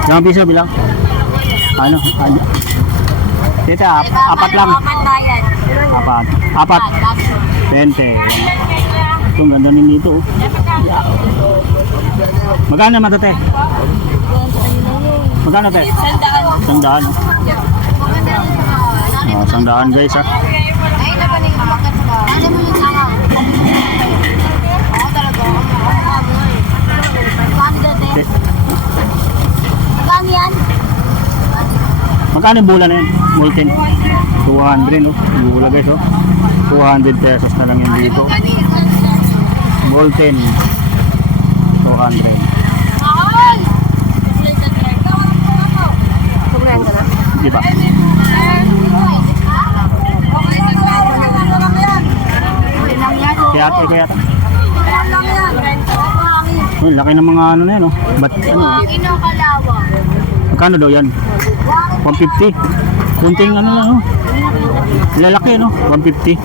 Limang piso bilang? Ano? Tita, apat lang. Apat bayad. Apat. 20. Ito, ang ganda din dito. Oh. Magkano naman ito, te? Magkano, te? 100. Oh, 100 guys, ha? Ay, nabaling yung makat ba? Ano mo yung sanga? Oo, talaga. Paano dati? Magkano yan? Magkano yung bula na yan? Molten. 200, no? Yung bula, guys, oh. 200 pesos na lang yan dito. Molten. 200. Mahal! Di ba? Kaya ate, kaya ate. Oh, laki ng mga ano na yan, oh. Ba't ano? Ino kalawa. Magkano daw yan? 150. Kunting ano lang, oh. Lalaki, no? 150.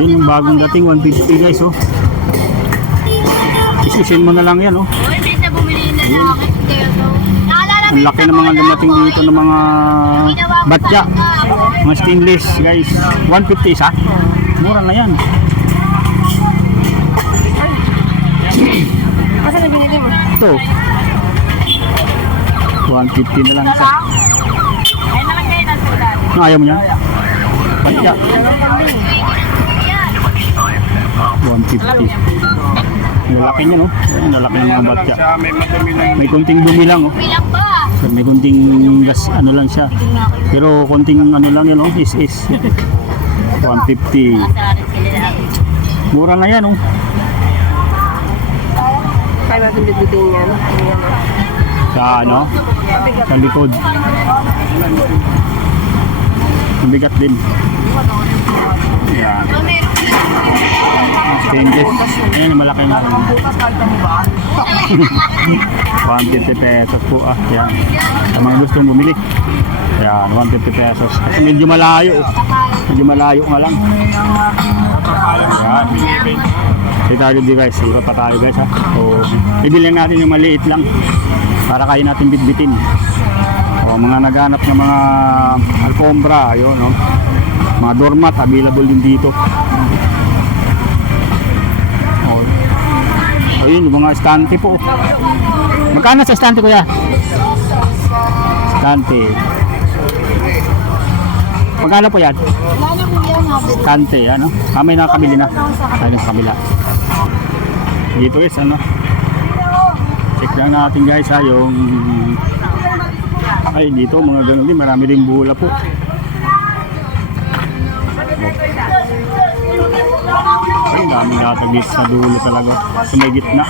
Yun yung bagong dating 150, guys, oh. Isusin mo na lang yan, oh. Uy, benta bumili na sa akin. Naalala Ang laki ng mga dumating dito ng mga batya. Mga stainless, guys. 150 isa. Mura na yan. Kasi na binili mo? Ito. 150 na lang isa. Ay, nalang kayo ng sulat. Ayaw mo yan? Batya. 150. Ang laki niya, no? Ang laki ng mga batya. May konting dumi lang, oh. Bilang ba? Pero may konting gas, ano lang siya. Pero konting ano lang yan, oh. Is. 150. Mura na yan, oh. Kaya natin bibitin yan. Sa ano? Sa likod. Mabigat din. Yan. Stainless. Ayan yung malaki na. 150 pesos po, ah. Yan. Sa mga gustong bumili. Yan, 150 pesos. Kasi medyo malayo, eh. Medyo malayo nga lang. Yan. Ito tayo di, guys. Iba pa tayo, guys, ha. So, ibilang natin yung maliit lang para kaya natin bitbitin. O, mga naghanap ng mga alfombra, ayun, no? Mga doormat, available din dito. O, ayun, yung mga estante po. Magkano sa estante, kuya? Estante. Magkano po yan? Wala na po yan, ha? Estante, ano? Kami nakakabili na. Tayo sa kabila. Dito is ano. Check lang natin guys ha, yung ay dito mga ganun din, marami din bula po. Ay, daming latag dito sa dulo talaga, sa may gitna.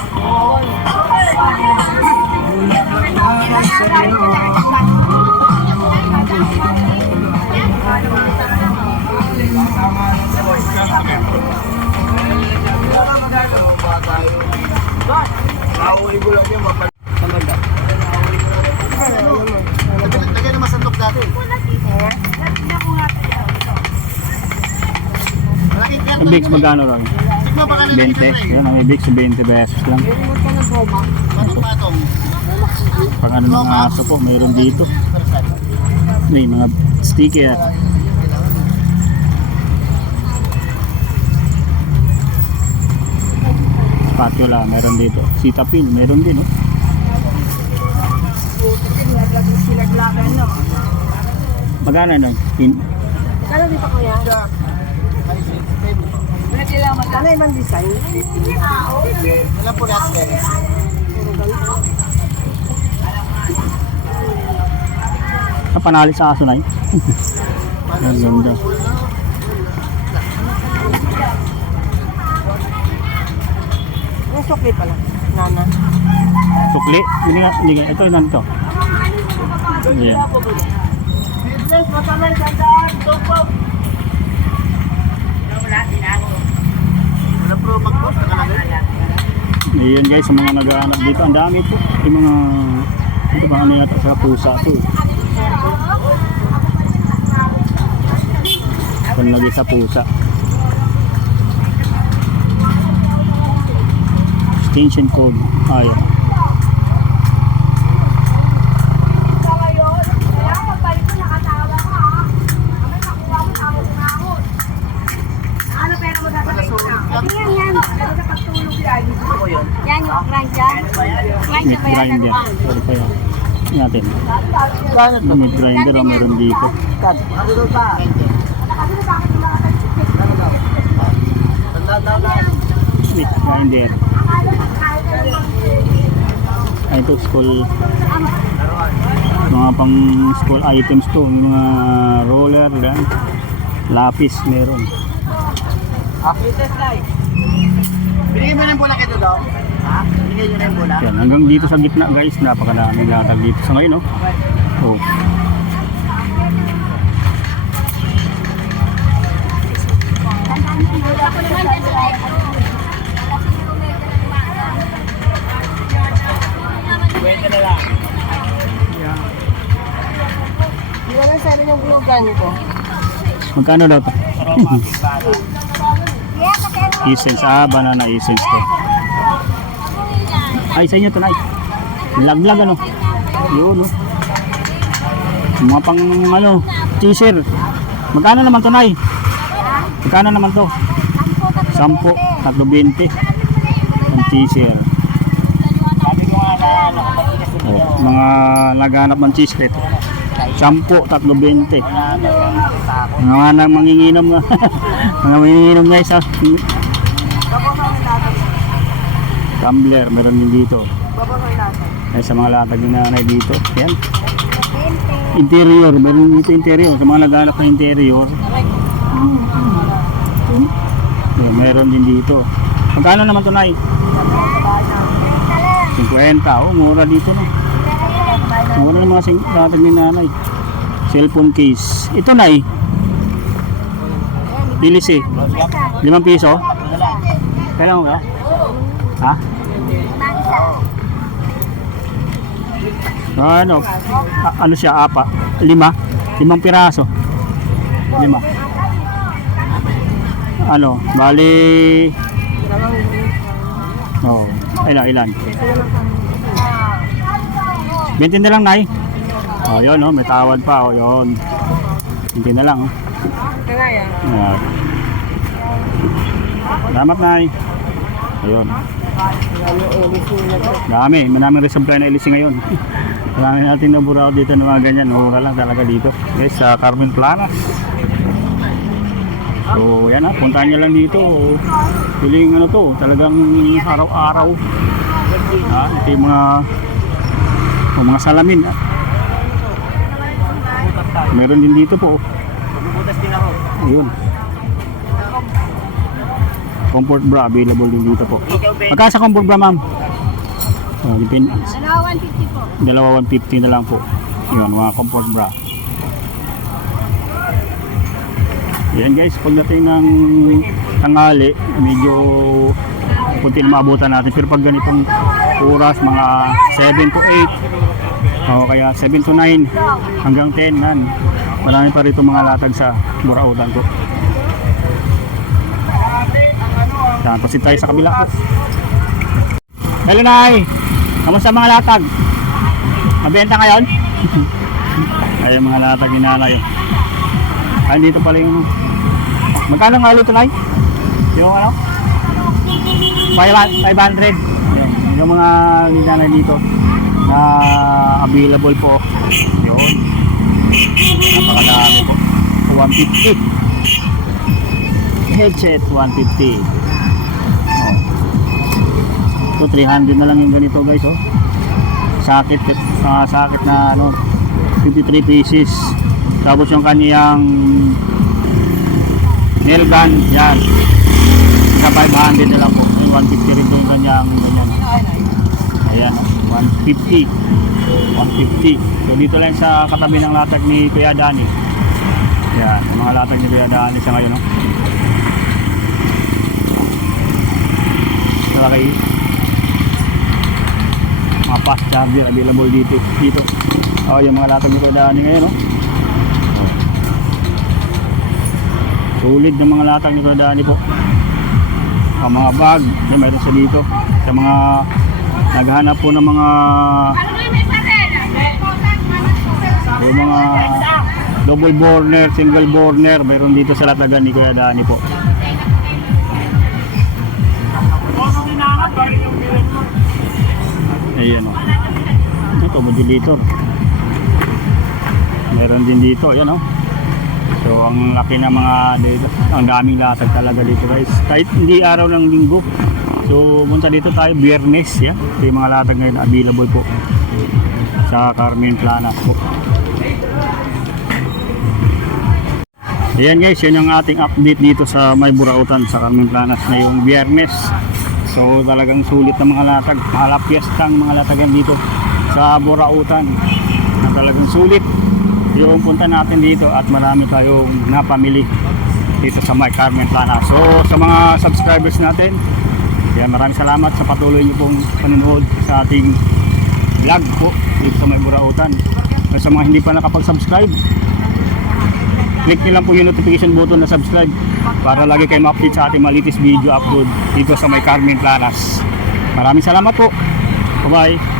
Lagyan naman santok dati. Ang bigs magkano lang? Tikmo pa kami 20. Yan, ang bigs 20 pesos lang. Patong-patong. Pag ano ng aso po, mayroon dito. May mga sticker. Spatula, meron dito. Sitapil, meron din, oh. Magkano nun? Kala dito kuya? Ano ibang design? Wala po lahat. Ang panali sa aso na yun. Ang ganda. Yung sukli pala. Nana. Sukli? Hindi nga. Ito, yun ito. Ayan. Business, masamay sandaan. Tupok. Wala pro mag-post. Ayan guys, sa mga naghahanap dito. Ang dami po. Yung mga... Ito ba ano yata sa pusa ito. Panlagay sa pusa. Extension code. Ayan. Yan yung grind dyan. Grind Meat ba yan? grinder. Sorry pa yan. Natin. Kano to? Meat grinder ang meron dito. Kad. Ano daw pa? Tandaan daw lang. Meat grinder. Ay, ito school. Mga pang school items to. Mga roller. Yan. Lapis meron. Binigyan mo na yung bola kito daw? Ha? Binigyan nyo na yung bola? Yan. Hanggang dito sa gitna guys. Napakadaming latag dito sa ngayon. No? Oh. Pwede na lang. Hindi na lang sana yung glugan ko. Magkano daw to? Essence. Banana essence to. Ay, sa inyo to na. Laglag ano. Yun oh. Mga pang ano, teaser. Magkano naman to, Nay? Magkano naman to? 10, 3.20. Ang teaser. Oh, mga naghanap ng cheese plate. 10, 3.20. Mga nang manginginom na. Mga manginginom guys ha. Tumbler, meron din dito. Ay, sa mga latag na nanay dito. Yan. Interior, meron dito interior. Sa mga naghanap ng interior. Yan, meron din dito. Magkano naman ito, Nay? 50. Oh, mura dito na. Mura ng mga latag ni nanay. Cellphone case. Ito, Nay. Bilis eh. 5 piso? Kailan mo ba? Ha? Ano? Ano siya? 5 piraso. 5. Ano? Bali... Oh, ilan? 20 na lang, Nay. Oh, yun, oh, may tawad pa, oh, yun. 20 na lang, oh. Ayan. Salamat, Nay. Ayun. Maraming resupply na LC ngayon. Marami natin nabura dito ng mga ganyan. Mura lang talaga dito. Guys, sa Carmen Planas. So yan puntahan nyo lang dito. Piling ano to, talagang araw-araw. Ito yung mga salamin. Meron din dito po. Bubutas din ako. Ayun. Comfort bra available din dito po. Magkano sa comfort bra, ma'am? Depende. Dalawa 150 po. Dalawa 150 na lang po. Yun, mga comfort bra. Yan guys, pagdating ng tanghali, medyo kunti na maabutan natin. Pero pag ganitong oras, mga 7 to 8, o kaya 7 to 9, hanggang 10, nan. Marami pa rito mga latag sa Burautan ko. Yan, pasit tayo sa kabila. Hello, Nay! Kamusta mga latag? Mabenta ngayon? Ayun mga latag ni Nanay. Ay, dito pala yung... Magkano nga ito, Nay? Yung ano? 500. Yung mga Nanay dito na available po. Yun. Napakadami po. 150. Headset, 150. Ito 300 na lang yung ganito guys, oh. Socket na ano 53 pieces. Tapos yung kaniyang nail gun, yan sa 500 na lang po. Yung 150 rin ito yung kanyang ganyan. Ayan, 150. So dito lang sa katabi ng latag ni Kuya Danny. Yan, mga latag ni Kuya Danny sa ngayon, no? Okay. Mga fast charger available dito. Yung mga latag ni Kuya Danny ngayon, no? Sulit ng mga latag ni Kuya Danny po. Ang mga bag, mayroon siya dito. Sa mga naghahanap po ng mga yung mga double burner, single burner, mayroon dito sa latagan ni Kuya Danny po. Ayan, o. Ito, modulator. Meron din dito, ayan, o. So, ang laki ng mga dito, ang daming latag talaga dito guys. Kahit hindi araw ng linggo. So, punta dito tayo, Biyernes, yan. Ito yung mga latag ngayon available po sa Carmen Planas po. Ayan guys, yan yung ating update dito sa May Burautan sa Carmen Planas ngayong Biyernes. So talagang sulit ng mga latag, piyestang mga latagan dito sa Burautan na talagang sulit yung punta natin dito at marami tayong napamili dito sa May Carmen Planas. So sa mga subscribers natin, yan, maraming salamat sa patuloy niyo pong panonood sa ating vlog po dito sa May Burautan. At sa mga hindi pa nakapag-subscribe, click nyo lang po yung notification button na subscribe para lagi kayo ma-update sa ating mga latest video upload dito sa May Carmen Planas. Maraming salamat po. Bye-bye.